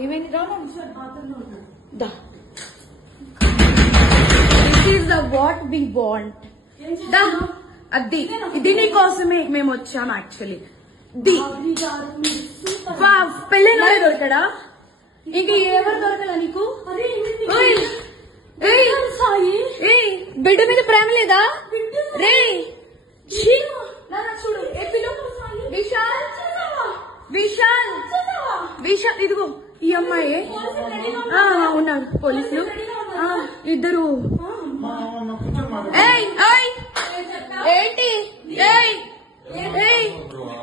ఏమైంది దా this is the what we want దా అది ఇది నీకోసమే మేము వచ్చాం యాక్చువల్లీ పెళ్ళైనోడే దొరకడా ఇంక ఎవరు దొరకలా నీకు బిడ్డ మీద ప్రేమ లేదా రే చూడు విశాల్ విశాల్ విశాల్ ఇదిగో ఈ అమ్మాయి ఉన్నారు పోలీసులు ఇద్దరు ఏంటి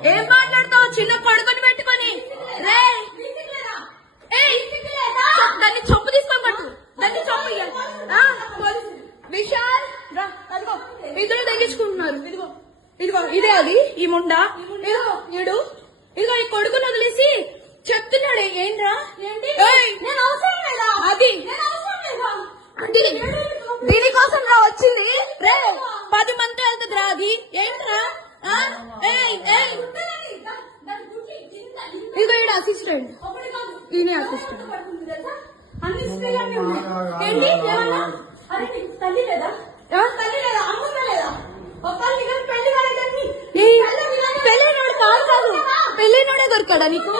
ఏం మాట్లాడతావు చిన్న కొడుకుని పెట్టుకొని రే దాన్ని చంపు తీసుకొని పట్టు దాన్ని చంపు విశాల్ అదిగో ఇద్దరు తగ్గించుకుంటున్నారు ఇదిగో ఇదిగో ఇదే అది ఈ ముండా ఇదిగో ఇదిగో ఈ కొడుకుని వదిలేసి చెప్తున్నాడు ఏంట్రా అది దీనికోసం రా వచ్చింది రే 10 మంది వెళ్తుంది రా అది ఏంట్రా ఇదిగో ఈడ అసిస్టెంట్ ఈయన అసిస్టెంట్ పెళ్ళైనోడు కాదు పెళ్ళైనోడే దొరకడా నీకు